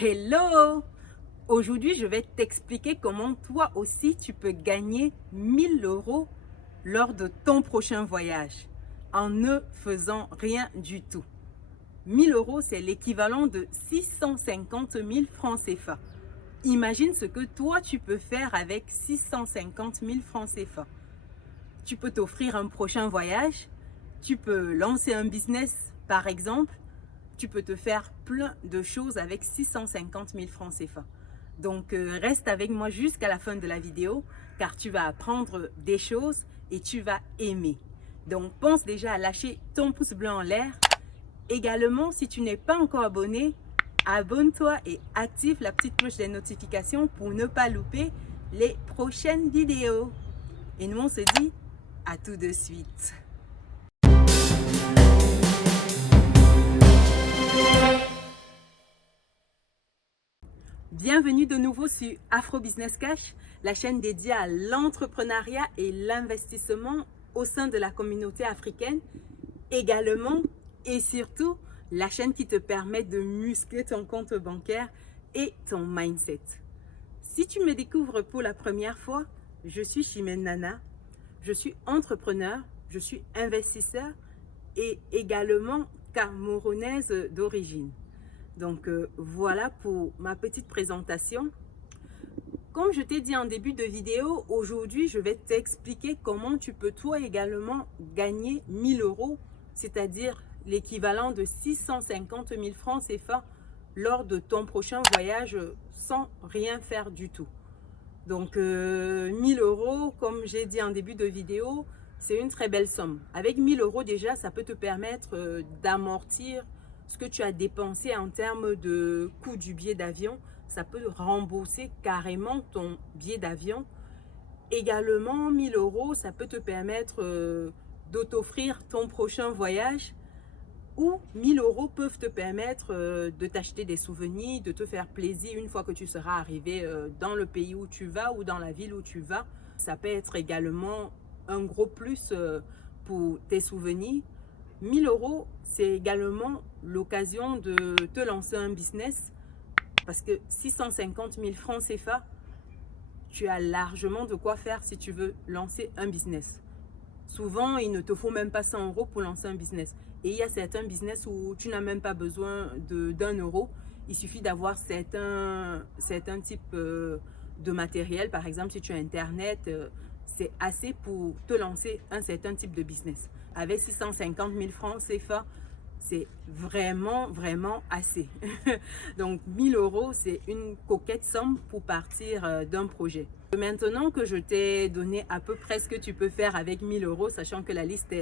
Hello! Aujourd'hui, je vais t'expliquer comment toi aussi tu peux gagner 1 000 € lors de ton prochain voyage en ne faisant rien du tout. 1 000 €, c'est l'équivalent de 650 000 francs CFA. Imagine ce que toi tu peux faire avec 650 000 francs CFA. Tu peux t'offrir un prochain voyage, tu peux lancer un business par exemple, tu peux te faire plein de choses avec 650 000 francs CFA. Donc reste avec moi jusqu'à la fin de la vidéo car tu vas apprendre des choses et tu vas aimer. Donc pense déjà à lâcher ton pouce bleu en l'air. Également, si tu n'es pas encore abonné, abonne-toi et active la petite cloche des notifications pour ne pas louper les prochaines vidéos. Et nous on se dit à tout de suite. Bienvenue de nouveau sur Afro Business Cash, la chaîne dédiée à l'entrepreneuriat et l'investissement au sein de la communauté africaine. Également et surtout, la chaîne qui te permet de muscler ton compte bancaire et ton mindset. Si tu me découvres pour la première fois, je suis Chimène Nana, je suis entrepreneur, je suis investisseur et également camerounaise d'origine. Donc voilà pour ma petite présentation. Comme je t'ai dit en début de vidéo, aujourd'hui je vais t'expliquer comment tu peux toi également gagner 1 000 €, c'est-à-dire l'équivalent de 650 000 francs CFA lors de ton prochain voyage sans rien faire du tout. Donc 1 000 €, comme j'ai dit en début de vidéo, c'est une très belle somme. Avec 1 000 € déjà, ça peut te permettre d'amortir ce que tu as dépensé en termes de coût du billet d'avion. Ça peut rembourser carrément ton billet d'avion. Également, 1 000 €, ça peut te permettre de t'offrir ton prochain voyage. Ou 1 000 € peuvent te permettre de t'acheter des souvenirs, de te faire plaisir une fois que tu seras arrivé dans le pays où tu vas ou dans la ville où tu vas. Ça peut être également un gros plus pour tes souvenirs. 1 000 €, c'est également l'occasion de te lancer un business parce que 650 000 francs CFA, tu as largement de quoi faire si tu veux lancer un business. Souvent, il ne te faut même pas 100 € pour lancer un business. Et il y a certains business où tu n'as même pas besoin d'un euro. Il suffit d'avoir certains types de matériel. Par exemple, si tu as Internet, c'est assez pour te lancer un certain type de business. Avec 650 000 francs CFA, c'est vraiment assez. Donc 1 000 € c'est une coquette somme pour partir d'un projet. Maintenant que je t'ai donné à peu près ce que tu peux faire avec 1 000 €, sachant que la liste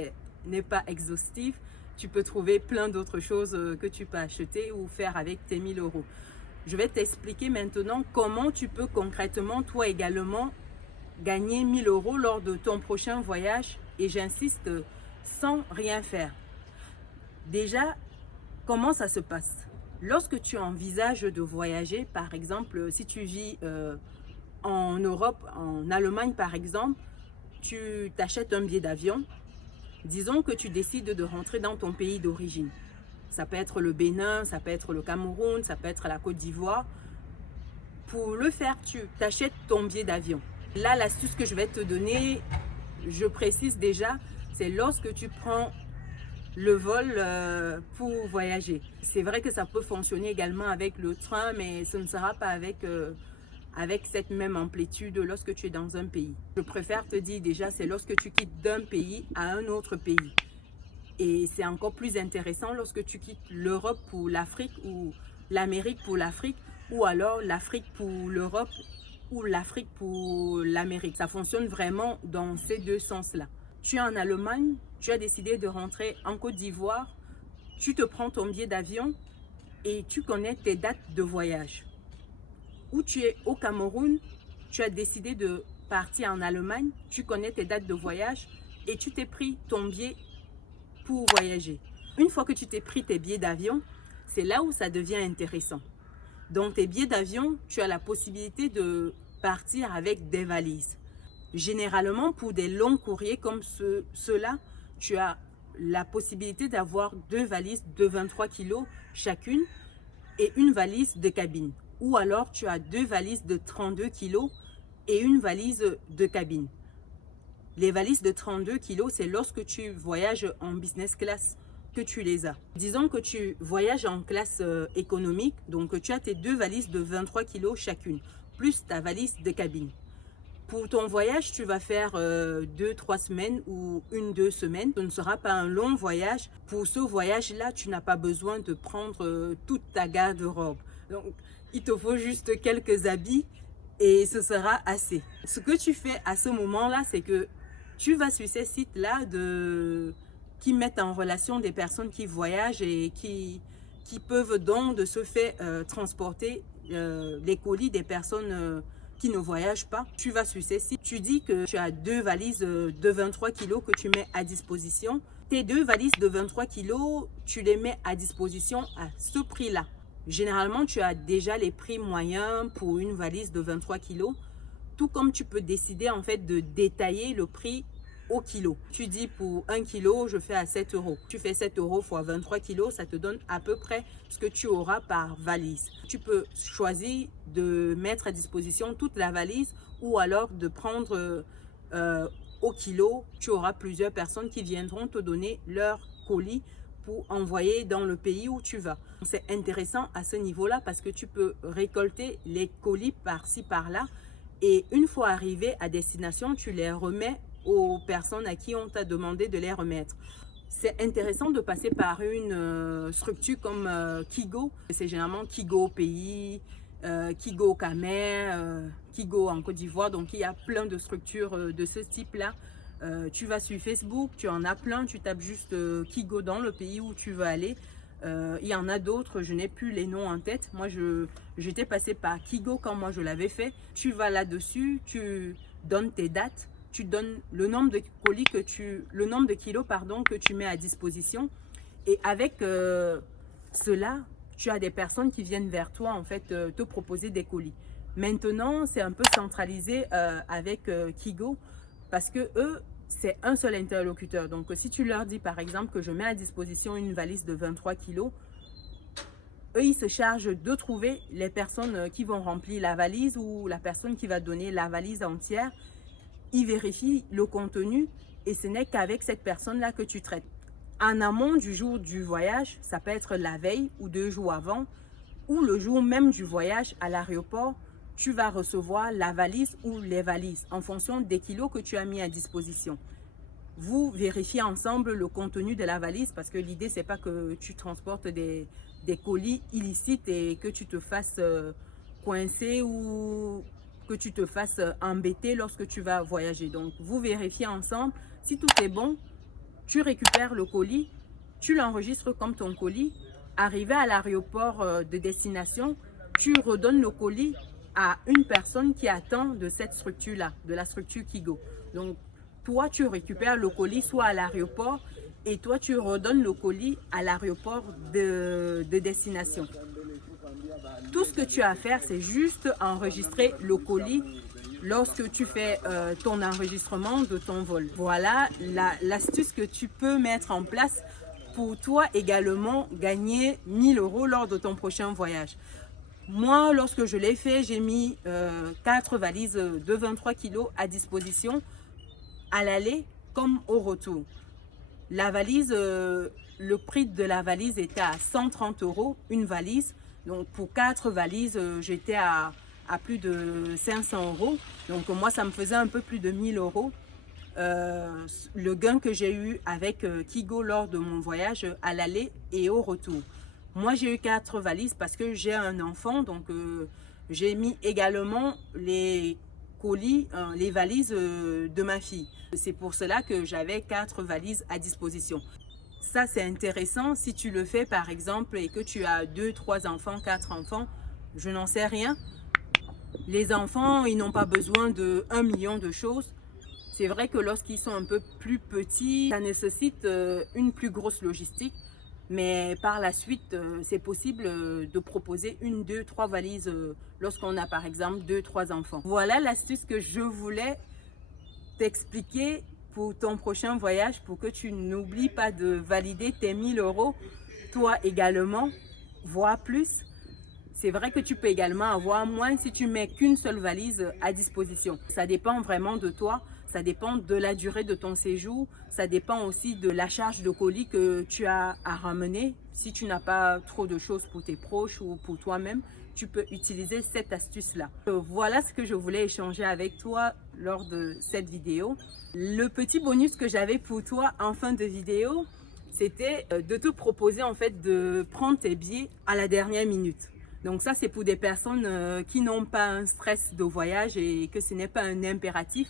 n'est pas exhaustive, tu peux trouver plein d'autres choses que tu peux acheter ou faire avec tes 1 000 €. Je vais t'expliquer maintenant comment tu peux concrètement toi également gagner 1 000 € lors de ton prochain voyage, et j'insiste, sans rien faire. Déjà, comment ça se passe? Lorsque tu envisages de voyager, par exemple, si tu vis en Europe, en Allemagne par exemple, tu t'achètes un billet d'avion. Disons que tu décides de rentrer dans ton pays d'origine. Ça peut être le Bénin, ça peut être le Cameroun, ça peut être la Côte d'Ivoire. Pour le faire, tu t'achètes ton billet d'avion. Là, l'astuce que je vais te donner, je précise déjà, c'est lorsque tu prends le vol pour voyager. C'est vrai que ça peut fonctionner également avec le train, mais ce ne sera pas avec cette même amplitude lorsque tu es dans un pays. Je préfère te dire déjà, c'est lorsque tu quittes d'un pays à un autre pays. Et c'est encore plus intéressant lorsque tu quittes l'Europe pour l'Afrique ou l'Amérique pour l'Afrique, ou alors l'Afrique pour l'Europe ou l'Afrique pour l'Amérique. Ça fonctionne vraiment dans ces deux sens-là. Tu es en Allemagne, tu as décidé de rentrer en Côte d'Ivoire, tu te prends ton billet d'avion et tu connais tes dates de voyage. Ou tu es au Cameroun, tu as décidé de partir en Allemagne, tu connais tes dates de voyage et tu t'es pris ton billet pour voyager. Une fois que tu t'es pris tes billets d'avion, c'est là où ça devient intéressant. Dans tes billets d'avion, tu as la possibilité de partir avec des valises. Généralement, pour des longs courriers comme ceux-là, tu as la possibilité d'avoir 2 valises de 23 kg chacune. et une valise de cabine. Ou alors tu as 2 valises de 32 kg et une valise de cabine. Les valises de 32 kg, c'est lorsque tu voyages en business class que tu les as. Disons que tu voyages en classe économique, donc tu as tes 2 valises de 23 kg chacune, plus ta valise de cabine. Pour ton voyage, tu vas faire 2-3 semaines ou 1-2 semaines. Ce ne sera pas un long voyage. Pour ce voyage-là, tu n'as pas besoin de prendre toute ta garde-robe. Donc, il te faut juste quelques habits et ce sera assez. Ce que tu fais à ce moment-là, c'est que tu vas sur ces sites-là qui mettent en relation des personnes qui voyagent et qui peuvent donc de ce fait transporter les colis des personnes qui ne voyagent pas. Tu vas sur ces sites, tu dis que tu as 2 valises de 23 kg que tu mets à disposition. Tes 2 valises de 23 kg, tu les mets à disposition à ce prix-là. Généralement, tu as déjà les prix moyens pour une valise de 23 kg. Tout comme tu peux décider en fait de détailler le prix au kilo. Tu dis pour 1 kg, je fais à 7 euros. Tu fais 7 euros fois 23 kg, ça te donne à peu près ce que tu auras par valise. Tu peux choisir de mettre à disposition toute la valise ou alors de prendre au kilo. Tu auras plusieurs personnes qui viendront te donner leur colis pour envoyer dans le pays où tu vas. C'est intéressant à ce niveau-là parce que tu peux récolter les colis par-ci, par-là et une fois arrivé à destination, tu les remets aux personnes à qui on t'a demandé de les remettre. C'est intéressant de passer par une structure comme Kigo. C'est généralement Kigo au pays, Kigo au Camer, Kigo en Côte d'Ivoire. Donc il y a plein de structures de ce type-là. Tu vas sur Facebook, tu en as plein, tu tapes juste Kigo dans le pays où tu veux aller. Il y en a d'autres, je n'ai plus les noms en tête. Moi, j'étais passée par Kigo quand moi je l'avais fait. Tu vas là-dessus, tu donnes tes dates. Tu donnes le nombre de colis le nombre de kilos pardon, que tu mets à disposition et avec cela, tu as des personnes qui viennent vers toi en fait te proposer des colis. Maintenant, c'est un peu centralisé avec Kigo parce que eux, c'est un seul interlocuteur. Donc, si tu leur dis par exemple que je mets à disposition une valise de 23 kilos, eux, ils se chargent de trouver les personnes qui vont remplir la valise ou la personne qui va donner la valise entière. Ils vérifient le contenu et ce n'est qu'avec cette personne-là que tu traites. En amont du jour du voyage, ça peut être la veille ou 2 jours avant ou le jour même du voyage à l'aéroport, tu vas recevoir la valise ou les valises en fonction des kilos que tu as mis à disposition. Vous vérifiez ensemble le contenu de la valise parce que l'idée, c'est pas que tu transportes des colis illicites et que tu te fasses coincer ou que tu te fasses embêter lorsque tu vas voyager. Donc, vous vérifiez ensemble. Si tout est bon, tu récupères le colis, tu l'enregistres comme ton colis. Arrivé à l'aéroport de destination, tu redonnes le colis à une personne qui attend de cette structure-là, de la structure Kigo. Donc, toi, tu récupères le colis soit à l'aéroport et toi, tu redonnes le colis à l'aéroport de destination. Tout ce que tu as à faire, c'est juste enregistrer le colis lorsque tu fais ton enregistrement de ton vol. Voilà l'astuce que tu peux mettre en place pour toi également gagner 1000 € lors de ton prochain voyage. Moi, lorsque je l'ai fait, j'ai mis 4 valises de 23 kg à disposition à l'aller comme au retour. La valise, le prix de la valise était à 130 € une valise. Donc pour 4 valises, j'étais à plus de 500 €. Donc moi, ça me faisait un peu plus de 1000 €. Le gain que j'ai eu avec Kigo lors de mon voyage à l'aller et au retour. Moi, j'ai eu 4 valises parce que j'ai un enfant. Donc j'ai mis également les colis, les valises de ma fille. C'est pour cela que j'avais 4 valises à disposition. Ça, c'est intéressant si tu le fais par exemple et que tu as 2, 3 enfants, 4 enfants, je n'en sais rien. Les enfants, ils n'ont pas besoin de 1 million de choses. C'est vrai que lorsqu'ils sont un peu plus petits, ça nécessite une plus grosse logistique. Mais par la suite, c'est possible de proposer 1, 2, 3 valises lorsqu'on a par exemple 2, 3 enfants. Voilà l'astuce que je voulais t'expliquer pour ton prochain voyage, pour que tu n'oublies pas de valider tes 1000 € toi également, voire plus. C'est vrai que tu peux également avoir moins si tu mets qu'une seule valise à disposition. Ça dépend vraiment de toi, ça dépend de la durée de ton séjour, ça dépend aussi de la charge de colis que tu as à ramener. Si tu n'as pas trop de choses pour tes proches ou pour toi-même, tu peux utiliser cette astuce-là. Voilà ce que je voulais échanger avec toi lors de cette vidéo. Le petit bonus que j'avais pour toi en fin de vidéo, c'était de te proposer en fait de prendre tes billets à la dernière minute. Donc ça, c'est pour des personnes qui n'ont pas un stress de voyage et que ce n'est pas un impératif.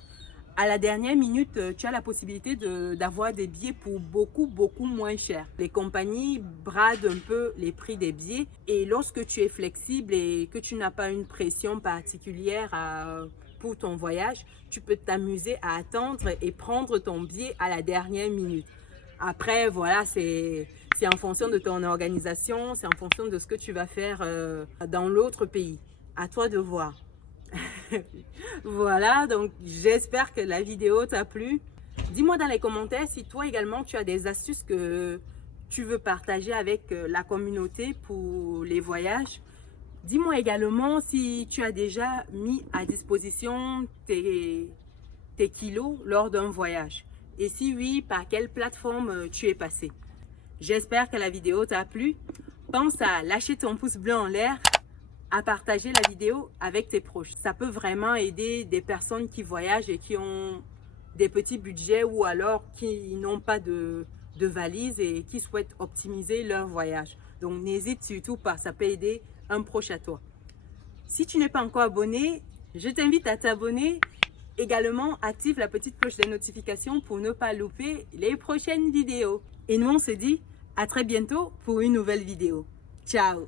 À la dernière minute, tu as la possibilité d'avoir des billets pour beaucoup moins cher. Les compagnies bradent un peu les prix des billets et lorsque tu es flexible et que tu n'as pas une pression particulière pour ton voyage, tu peux t'amuser à attendre et prendre ton billet à la dernière minute. Après, voilà, c'est en fonction de ton organisation, c'est en fonction de ce que tu vas faire dans l'autre pays. À toi de voir. Voilà, donc j'espère que la vidéo t'a plu. Dis-moi dans les commentaires si toi également tu as des astuces que tu veux partager avec la communauté pour les voyages. Dis-moi également si tu as déjà mis à disposition tes kilos lors d'un voyage. Et si oui, par quelle plateforme tu es passé. J'espère que la vidéo t'a plu. Pense à lâcher ton pouce bleu en l'air, à partager la vidéo avec tes proches. Ça peut vraiment aider des personnes qui voyagent et qui ont des petits budgets ou alors qui n'ont pas de valise et qui souhaitent optimiser leur voyage. Donc n'hésite surtout pas, ça peut aider un proche à toi. Si tu n'es pas encore abonné, je t'invite à t'abonner. Également, active la petite cloche des notifications pour ne pas louper les prochaines vidéos. Et nous, on se dit à très bientôt pour une nouvelle vidéo. Ciao!